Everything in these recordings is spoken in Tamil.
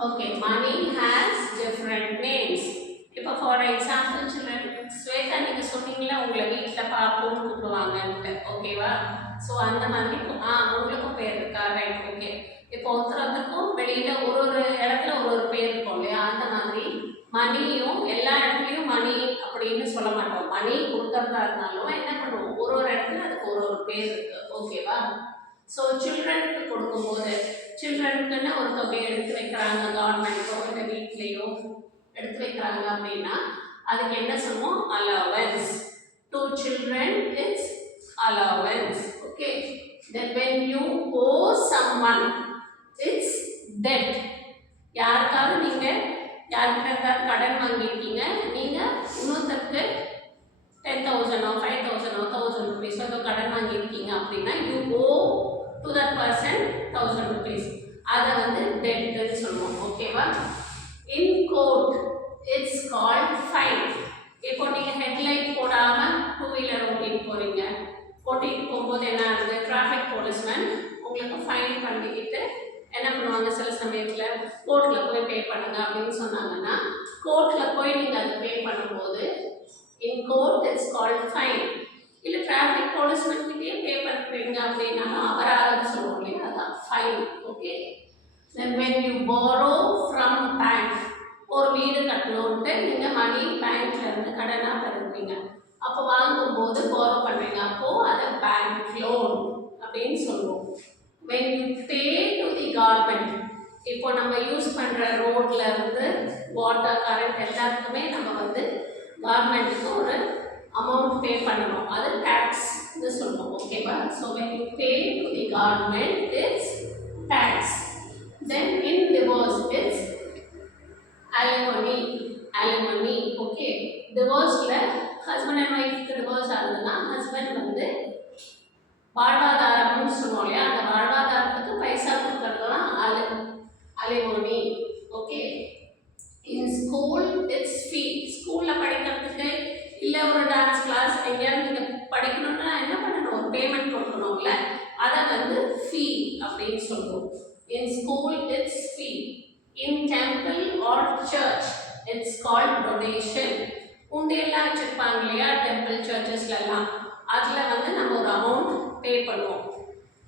Okay, money has different names. இப்போ ஃபார் எக்ஸாம்பிள் சில்ட்ரன் ஸ்வேதா நீங்க சொன்னீங்களா உங்களை வீட்டில் பாப்போம்னு கூப்பிடுவாங்கன்ட்டு ஓகேவா. ஸோ அந்த மாதிரி உங்களுக்கும் பேர் இருக்கா, ரைட், ஓகே. இப்போ ஒருத்தருக்கும் வெளியில ஒரு ஒரு இடத்துல ஒரு ஒரு பேர் இருக்கும் இல்லையா, அந்த மாதிரி மணியும் எல்லா இடத்துலையும் மணி அப்படின்னு சொல்ல மாட்டோம். மணி கொடுக்கறதா இருந்தாலும் என்ன பண்ணுவோம், ஒரு ஒரு இடத்துல அதுக்கு ஒரு ஒரு பேர் இருக்கு, ஓகேவா. ஸோ சில்ட்ரனுக்கு கொடுக்கும்போது சில்ட்ரனுக்குன்னு ஒரு தொகையை எடுத்து வைக்கிறாங்க, கவர்மெண்ட்டோ இல்லை வீட்லேயோ எடுத்து வைக்கிறாங்க அப்படின்னா அதுக்கு என்ன சொல்லுவோம், allowance. To children it's allowance, okay. Then when you owe someone it's debt. யாருக்காவது நீங்கள் யார்கிட்ட இருந்தாலும் கடன் வாங்கியிருக்கீங்க, நீங்கள் இன்னொருத்தருக்கு 10,000 5,000 1,000 rupees ஏதோ கடன் வாங்கியிருக்கீங்க அப்படின்னா you owe to that person 1,000 rupees. அதை வந்து டெட்னு சொல்லுவோம், ஓகேவா. In court it's called fine. இப்போ நீங்கள் ஹெட்லைட் போடாமல் 2 வீலர் ஓட்டிட்டு போகிறீங்க, ஓட்டிட்டு போகும்போது என்ன ஆகுது, டிராஃபிக் போலீஸ்மேன் உங்களுக்கு ஃபைன் பண்ணிக்கிட்டு என்ன பண்ணுவாங்க, சில சமயத்தில் கோர்ட்டில் போய் பே பண்ணுங்க அப்படின்னு சொன்னாங்கன்னா கோர்ட்டில் போய் நீங்கள் அதை பே பண்ணும்போது இன் கோர்ட் இட்ஸ் கால்ட் ஃபைன். இல்லை டிராஃபிக் போலீஸ்மேன் கிட்டே பே பண்ணுறீங்க அப்படின்னாலும் அபராதம் சொல்லுவோம் இல்லையா, அதான் fine, okay. Then when you borrow from bank, ஒரு வீடு கட்டணுன்ட்டு நீங்கள் மணி பேங்க்ல இருந்து கடனாக பெறுவீங்க, அப்போ வாங்கும்போது borrow பண்ணுறீங்க, அப்போது அதை பேங்க் லோன் அப்படின்னு சொல்லுவோம். when you pay to the government, இப்போ நம்ம யூஸ் பண்ணுற ரோட்ல இருந்து வாட்டர் கரண்ட் எல்லாத்துக்குமே நம்ம வந்து கவர்மெண்ட்டுக்கு ஒரு அமௌண்ட் பே பண்ணணும், அது டேக்ஸ்னு சொல்லுவோம், ஓகேவா. So when you pay to the government it's tax. then in divorce it's alimony, okay. divorceல ஹஸ்பண்ட் அண்ட் ஒய்ஃப்க்கு டிவோர்ஸ் ஆகுதுன்னா ஹஸ்பண்ட் வந்து வாழ்வாதாரம்னு சொல்லுவோம் இல்லையா, அந்த வாழ்வாதாரத்துக்கு பைசா கொடுக்கறது தான் alimony, okay. In school it's fee. ஸ்கூலில் படிக்கிறதுக்கு இல்லை ஒரு டான்ஸ் கிளாஸ் எங்கேயாவது நீங்கள் படிக்கணும்னா என்ன பண்ணணும், ஒரு பேமெண்ட் கொடுக்கணும்ல, அதை வந்து ஃபீ அப்படின்னு சொல்லுவோம். In school it's fee. In temple or church it's called donation. உண்டியெல்லாம் வச்சுருப்பாங்க இல்லையா டெம்பிள் சர்ச்சஸ்லாம், அதில் வந்து நம்ம ஒரு அமௌண்ட் பே பண்ணுவோம்,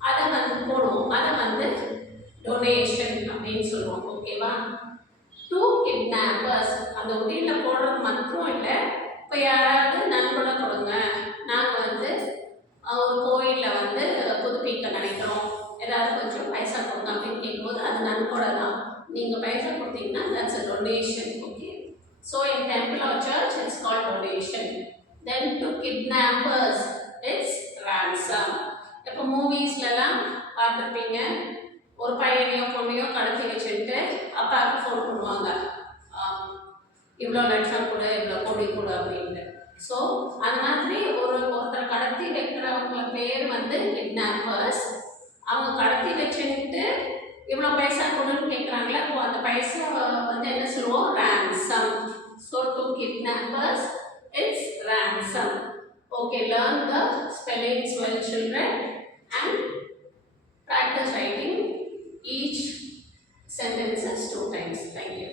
அதை வந்து போடுவோம், அதை வந்து டொனேஷன் அப்படின்னு சொல்லுவோம், ஓகேவா. டூ கிட்னாப்பர்ஸ், அந்த உண்டியில் போடுறது மட்டும் இல்லை, இப்போ யாராவது நன்கொடை கொடுங்க, நாங்கள் வந்து ஒரு கோயிலில் வந்து புதுப்பிக்க நினைக்கிறோம், ஏதாவது கொஞ்சம் பைசா கொடுங்க அப்படின்னு கேட்கும்போது அது நன்கொடை தான். நீங்கள் பைசா கொடுத்தீங்கன்னா that's a donation, okay. So in temple or church it's called donation. Then to kidnappers it's ransom. இப்போ மூவிஸ்லலாம் பார்த்துருப்பீங்க, ஒரு பையனையோ பொண்ணையோ கடத்தி வச்சுட்டு அப்பாவுக்கு ஃபோன் பண்ணுவாங்க, இவ்வளோ லட்சம் கூட இவ்வளோ கோடி கூட அப்படின்ட்டு. ஸோ அந்த மாதிரி ஒருத்தர் கடத்தி வைக்கிறவங்கள பேர் வந்து கிட்னாப்பர்ஸ். அவங்க கடத்தி வச்சுட்டு இவ்வளோ பைசா கொடுன்னு கேட்குறாங்களே, அப்போ அந்த பைசா வந்து என்ன சொல்லுவோம், ransom. So to kidnappers it's ransom. Okay, learn the spellings well, children, and practice writing each sentences 2 times. Thank you.